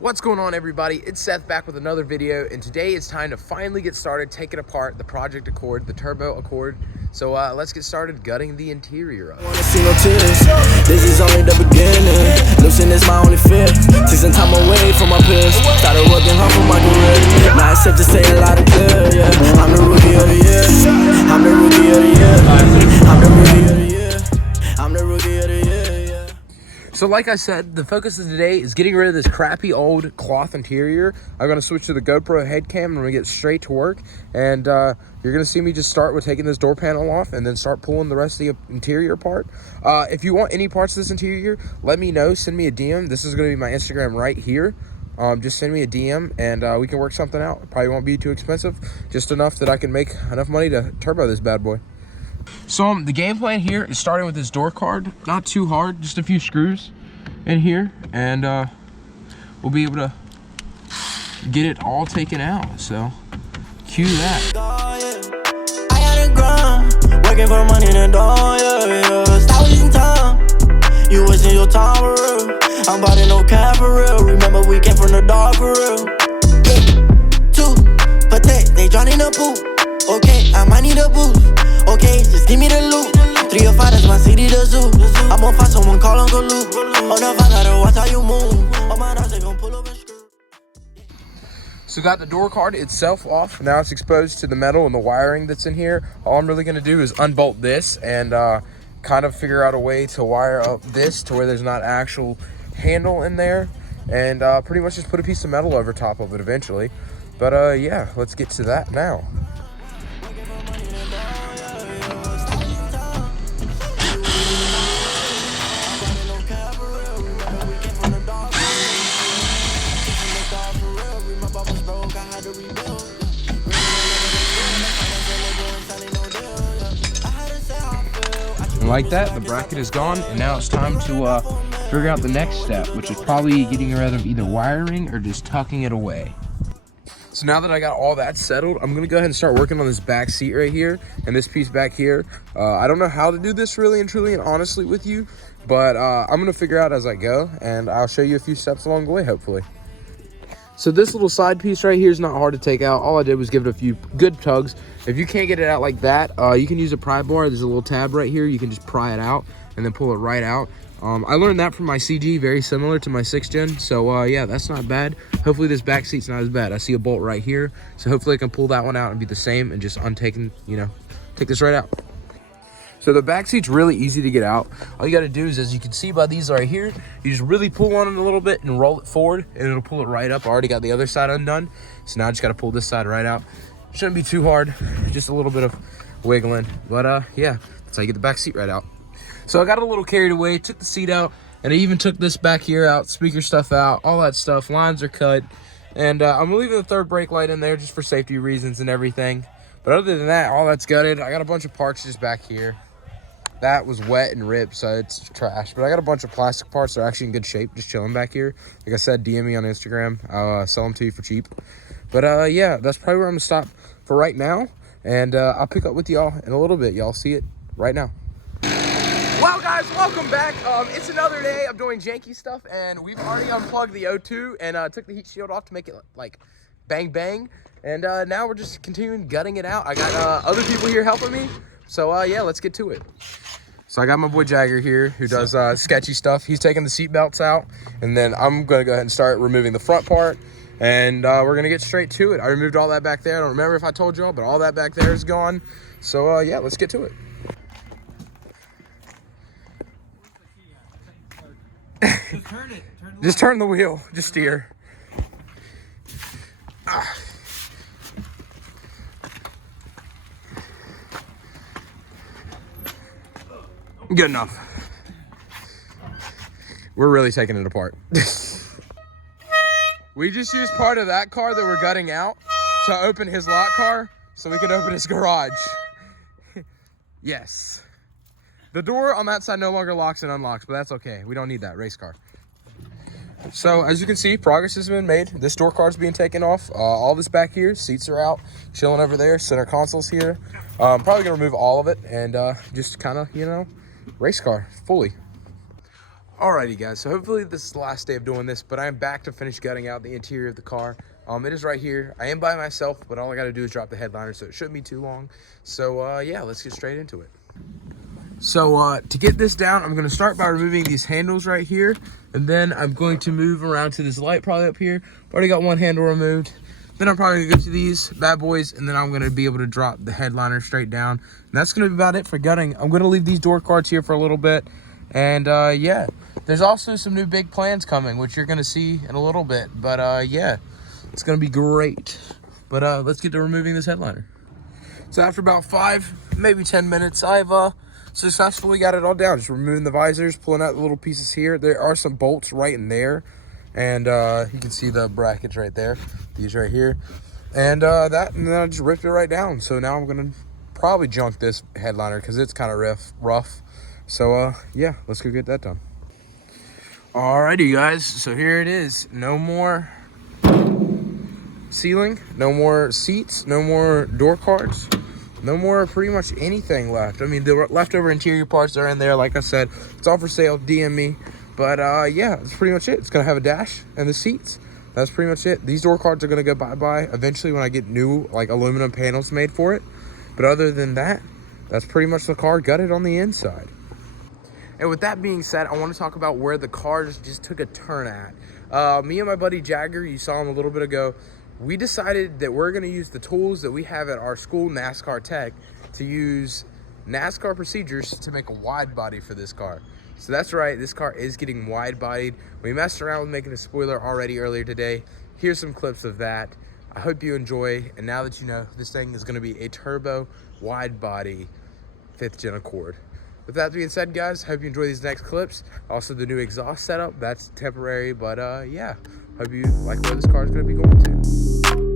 What's going on, everybody? It's Seth back with another video, and today it's time to finally get started taking apart the Project Accord, the Turbo Accord. So let's get started gutting the interior of it. Wanna see no tears. This is only the beginning. Losing is my only fear. Take some time away from my peers. Started working hard for my career. Now it's safe to say a lot of clear. Yeah, I'm the rookie of the year. I'm the rookie of the year. I'm the rookie of the year. I'm the rookie of the year. Yeah. So like I said, the focus of today is getting rid of this crappy old cloth interior. I'm going to switch to the GoPro head cam and we're going to get straight to work. And you're going to see me just start with taking this door panel off and then start pulling the rest of the interior apart. If you want any parts of this interior, let me know. Send me a DM. This is going to be my Instagram right here. Just send me a DM and we can work something out. It probably won't be too expensive. Just enough that I can make enough money to turbo this bad boy. So the game plan here is starting with this door card. Not too hard, just a few screws in here, and we'll be able to get it all taken out. So cue that. I had a grind, working for money in the door, yeah. Stop wasting time. You wasting your time for real. I'm about to no cap for real. Remember we came from the dark for real. Yeah, two, pathetic, they drown in the pool. Okay, I might need a boost. Okay, just give me the loot. 3 or 5, that's my city, the zoo. I'm gonna find someone, call Uncle Luke. Oh, no, I gotta watch how you move. Oh, my dogs, they gon' pull up and screw. So got the door card itself off. Now it's exposed to the metal and the wiring that's in here. All I'm really gonna do is unbolt this and kind of figure out a way to wire up this to where there's not actual handle in there, and pretty much just put a piece of metal over top of it eventually. But yeah, let's get to that now. And like that, the bracket is gone, and now it's time to figure out the next step, which is probably getting rid of either wiring or just tucking it away. So now that I got all that settled, I'm gonna go ahead and start working on this back seat right here and this piece back here. I don't know how to do this really and truly and honestly with you, but I'm gonna figure out as I go, and I'll show you a few steps along the way, hopefully. So this little side piece right here is not hard to take out. All I did was give it a few good tugs. If you can't get it out like that, you can use a pry bar. There's a little tab right here. You can just pry it out and then pull it right out. I learned that from my CG, very similar to my 6th gen. So yeah, that's not bad. Hopefully this back seat's not as bad. I see a bolt right here. So hopefully I can pull that one out and be the same and just untaken, you know, take this right out. So the back seat's really easy to get out. All you gotta do is, as you can see by these right here, you just really pull on it a little bit and roll it forward and it'll pull it right up. I already got the other side undone. So now I just gotta pull this side right out. Shouldn't be too hard, just a little bit of wiggling. But yeah, that's how you get the back seat right out. So I got a little carried away, took the seat out, and I even took this back here out, speaker stuff out, all that stuff. Lines are cut. And I'm leaving the third brake light in there just for safety reasons and everything. But other than that, all that's gutted. I got a bunch of parts just back here. That was wet and ripped, so it's trash. But I got a bunch of plastic parts that are actually in good shape, just chilling back here. Like I said, DM me on Instagram. I'll sell them to you for cheap. But yeah, that's probably where I'm gonna stop for right now. And I'll pick up with y'all in a little bit. Y'all see it right now. Well, guys, welcome back. It's another day of doing janky stuff, and we've already unplugged the O2 and took the heat shield off to make it like bang bang. And now we're just continuing gutting it out. I got other people here helping me. So yeah, let's get to it. So I got my boy Jagger here who does sketchy stuff. He's taking the seat belts out, and then I'm gonna go ahead and start removing the front part, and we're gonna get straight to it. I removed all that back there. I don't remember if I told y'all, but all that back there is gone. So yeah, let's get to it. Just turn it. Just turn the wheel. Just steer. Good enough. We're really taking it apart. We just used part of that car that we're gutting out to open his lot car so we could open his garage. Yes. The door on that side no longer locks and unlocks, but that's okay. We don't need that race car. So as you can see, progress has been made. This door card's being taken off. All this back here, seats are out, chilling over there. Center console's here. Probably gonna remove all of it and just kind of, you know, race car fully. Alrighty guys, so hopefully this is the last day of doing this, but I'm back to finish gutting out the interior of the car. It is right here. I am by myself, but all I gotta do is drop the headliner, so it shouldn't be too long. So yeah, let's get straight into it. So to get this down, I'm gonna start by removing these handles right here, and then I'm going to move around to this light probably up here. I've already got one handle removed. Then I'm probably gonna go to these bad boys, and then I'm gonna be able to drop the headliner straight down. And that's gonna be about it for gutting. I'm gonna leave these door cards here for a little bit. And yeah, there's also some new big plans coming, which you're gonna see in a little bit. But yeah, it's gonna be great. But let's get to removing this headliner. So after about 5, maybe 10 minutes, I've successfully got it all down. Just removing the visors, pulling out the little pieces here. There are some bolts right in there. And you can see the brackets right there, these right here. And and then I just ripped it right down. So now I'm gonna probably junk this headliner because it's kind of rough. So yeah, let's go get that done. Alrighty guys, so here it is. No more ceiling, no more seats, no more door cards, no more pretty much anything left. I mean, the leftover interior parts are in there. Like I said, it's all for sale, DM me. But yeah, that's pretty much it. It's gonna have a dash and the seats. That's pretty much it. These door cards are gonna go bye-bye eventually when I get new like aluminum panels made for it. But other than that, that's pretty much the car gutted on the inside. And with that being said, I want to talk about where the cars just took a turn at. Me and my buddy Jagger, you saw him a little bit ago, we decided that we're going to use the tools that we have at our school, NASCAR Tech, to use NASCAR procedures to make a wide body for this car. So that's right, this car is getting wide bodied. We messed around with making a spoiler already earlier today. Here's some clips of that. I hope you enjoy, and now that you know, this thing is going to be a turbo wide body 5th gen Accord. With that being said, guys, hope you enjoy these next clips. Also, the new exhaust setup, that's temporary, but yeah, hope you like where this car is going to be going to.